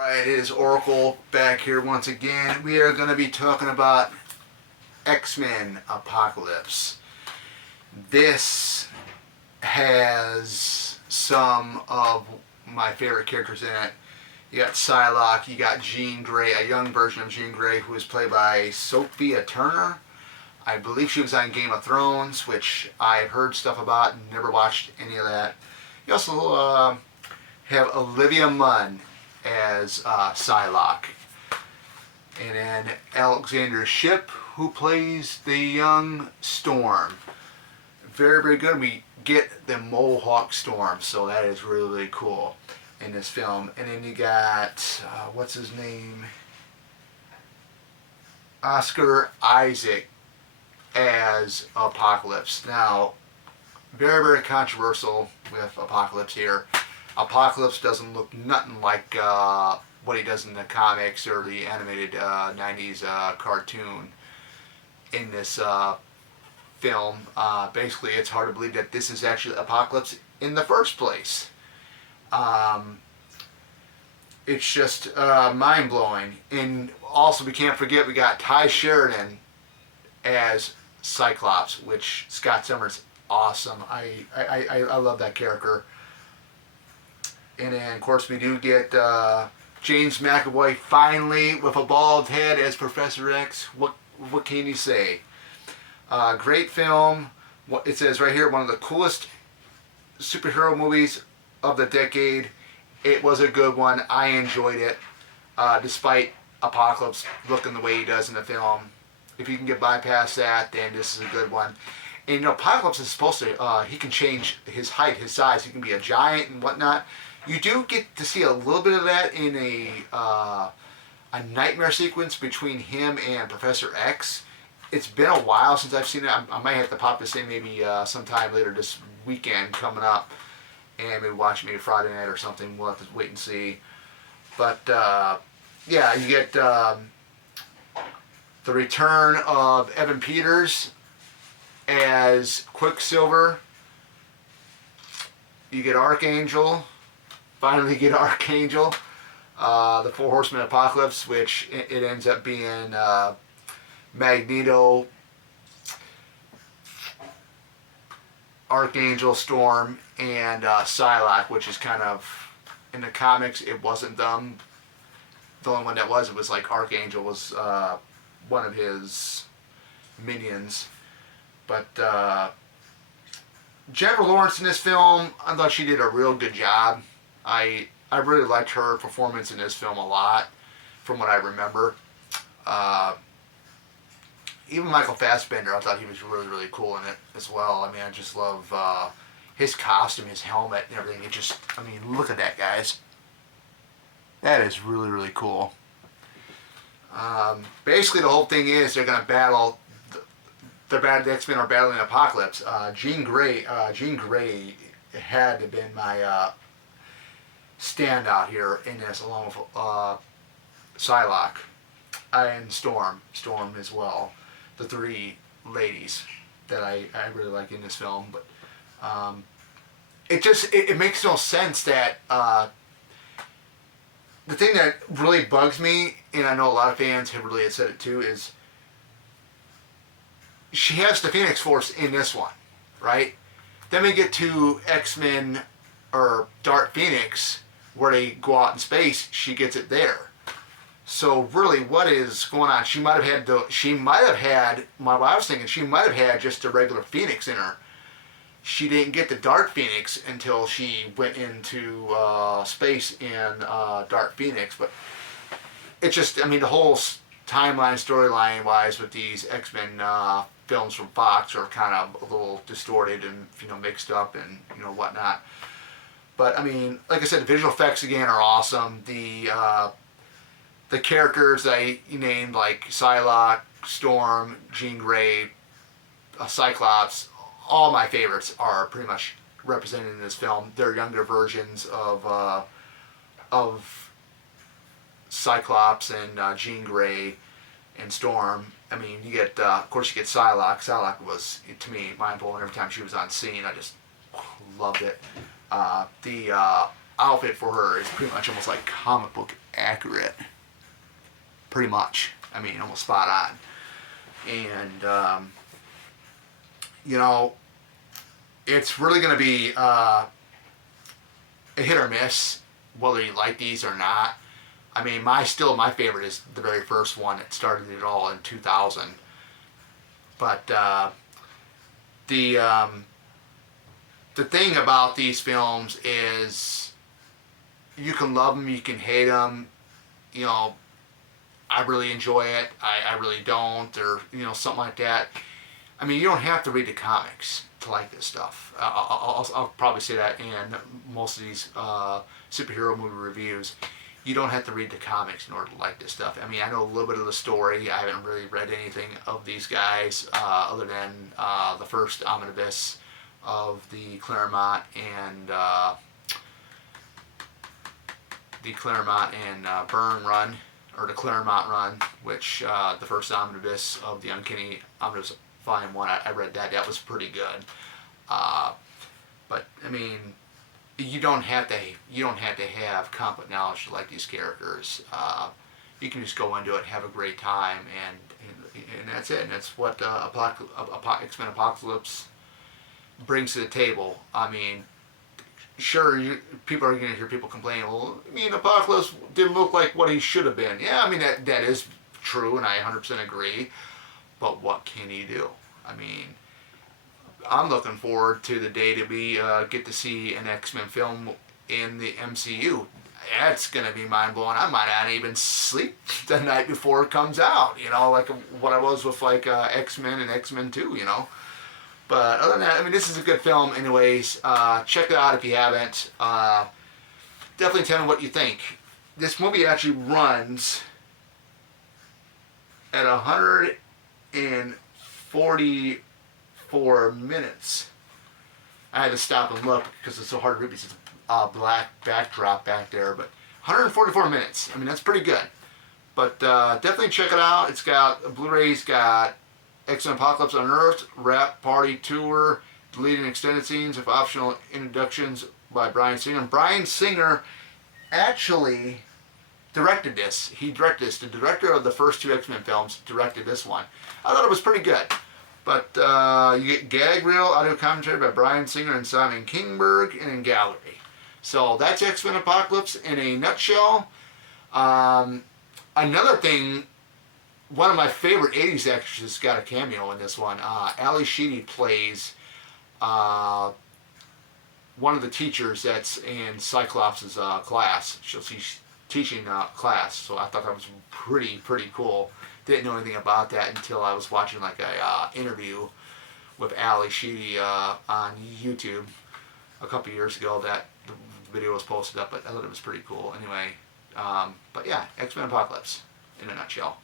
Alright, it is Oracle back here once again. We are going to be talking about X-Men Apocalypse. This has some of my favorite characters in it. You got Psylocke, you got Jean Grey, a young version of Jean Grey who is played by Sophia Turner. I believe she was on Game of Thrones, which I've heard stuff about and never watched any of that. You also have Olivia Munn as Psylocke. And then Alexander Shipp, who plays the young Storm. Very, very good. We get the Mohawk Storm, so that is really, really cool in this film. And then you got, what's his name? Oscar Isaac as Apocalypse. Now, very, very controversial with Apocalypse here. Apocalypse doesn't look nothing like what he does in the comics or the animated 90s cartoon in this film. Basically, it's hard to believe that this is actually Apocalypse in the first place. It's just mind-blowing. And also, we can't forget we got Ty Sheridan as Cyclops, which Scott Summers awesome. I love that character. And then, of course, we do get James McAvoy finally with a bald head as Professor X. What can you say? Great film. It says right here, one of the coolest superhero movies of the decade. It was a good one. I enjoyed it, despite Apocalypse looking the way he does in the film. If you can get bypast that, then this is a good one. And you know, Apocalypse is supposed to, he can change his height, his size. He can be a giant and whatnot. You do get to see a little bit of that in a nightmare sequence between him and Professor X. It's been a while since I've seen it. I might have to pop this in maybe sometime later this weekend coming up, and maybe watch maybe Friday night or something. We'll have to wait and see. But yeah, you get the return of Evan Peters as Quicksilver. You get Archangel. Finally get Archangel. The Four Horsemen of Apocalypse, which it ends up being Magneto, Archangel, Storm, and Psylocke, which is kind of, in the comics, it wasn't them. The only one that was, it was like Archangel was one of his minions. But Jennifer Lawrence in this film, I thought she did a real good job. I really liked her performance in this film a lot, from what I remember. Even Michael Fassbender, I thought he was really, really cool in it as well. I mean, I just love his costume, his helmet, and everything. It just, I mean, look at that, guys. That is really, really cool. Basically, the whole thing is they're going to battle. The X-Men are battling Apocalypse. Jean Grey had to have been my standout here in this, along with Psylocke and Storm as well. The three ladies that I really like in this film. But it makes no sense that the thing that really bugs me, and I know a lot of fans have really said it too, is she has the Phoenix Force in this one, right? Then we get to X-Men or Dark Phoenix, where they go out in space, she gets it there. So really, what is going on? She might have had, what I was thinking, she might have had just a regular Phoenix in her. She didn't get the Dark Phoenix until she went into space in Dark Phoenix. But it's just, I mean, the whole timeline, storyline wise with these X-Men films from Fox are kind of a little distorted and, you know, mixed up and, you know, whatnot. But I mean, like I said, the visual effects again are awesome. The characters I named, like Psylocke, Storm, Jean Grey, Cyclops, all my favorites are pretty much represented in this film. They're younger versions of Cyclops and Jean Grey and Storm. I mean, you get, of course, you get Psylocke. Psylocke was, to me, mind-blowing every time she was on scene. I just loved it. The outfit for her is pretty much almost like comic book accurate. Pretty much. I mean, almost spot on. And, you know, it's really going to be a hit or miss, whether you like these or not. I mean, my favorite is the very first one that started it all in 2000. But the thing about these films is you can love them, you can hate them. You know, I really enjoy it. I really don't, or you know, something like that. I mean, you don't have to read the comics to like this stuff. I'll probably say that in most of these superhero movie reviews. You don't have to read the comics in order to like this stuff. I mean, I know a little bit of the story. I haven't really read anything of these guys other than the first omnibus of the Claremont and Byrne run, or the Claremont run, which the first omnibus of the Uncanny Omnibus Volume 1, I read that. That was pretty good. But I mean, you don't have to have comic knowledge to like these characters. You can just go into it, have a great time, and that's it. And that's what X-Men Apocalypse brings to the table. I mean, sure, people are going to hear people complaining, well, I mean, Apocalypse didn't look like what he should have been. Yeah, I mean, that is true, and I 100% agree. But what can he do? I mean, I'm looking forward to the day that we get to see an X-Men film in the MCU. That's going to be mind-blowing. I might not even sleep the night before it comes out, you know, like what I was with, like, X-Men and X-Men 2, you know. But other than that, I mean, this is a good film anyways. Check it out if you haven't. Definitely tell me what you think. This movie actually runs at 144 minutes. I had to stop and look because it's so hard to read because it's a black backdrop back there. But 144 minutes. I mean, that's pretty good. But definitely check it out. It's got Blu-ray's got X-Men Apocalypse Unearthed, Rap Party Tour, deleted extended scenes with optional introductions by Bryan Singer. And Bryan Singer actually directed this. He directed this. The director of the first two X-Men films directed this one. I thought it was pretty good. But you get gag reel, audio commentary by Bryan Singer and Simon Kingberg, and in gallery. So that's X-Men Apocalypse in a nutshell. Another thing, one of my favorite 80s actresses got a cameo in this one. Ali Sheedy plays one of the teachers that's in Cyclops' class. She's teaching class, so I thought that was pretty cool. Didn't know anything about that until I was watching like a interview with Ali Sheedy on YouTube a couple years ago. That the video was posted up, but I thought it was pretty cool. Anyway, but yeah, X-Men Apocalypse in a nutshell.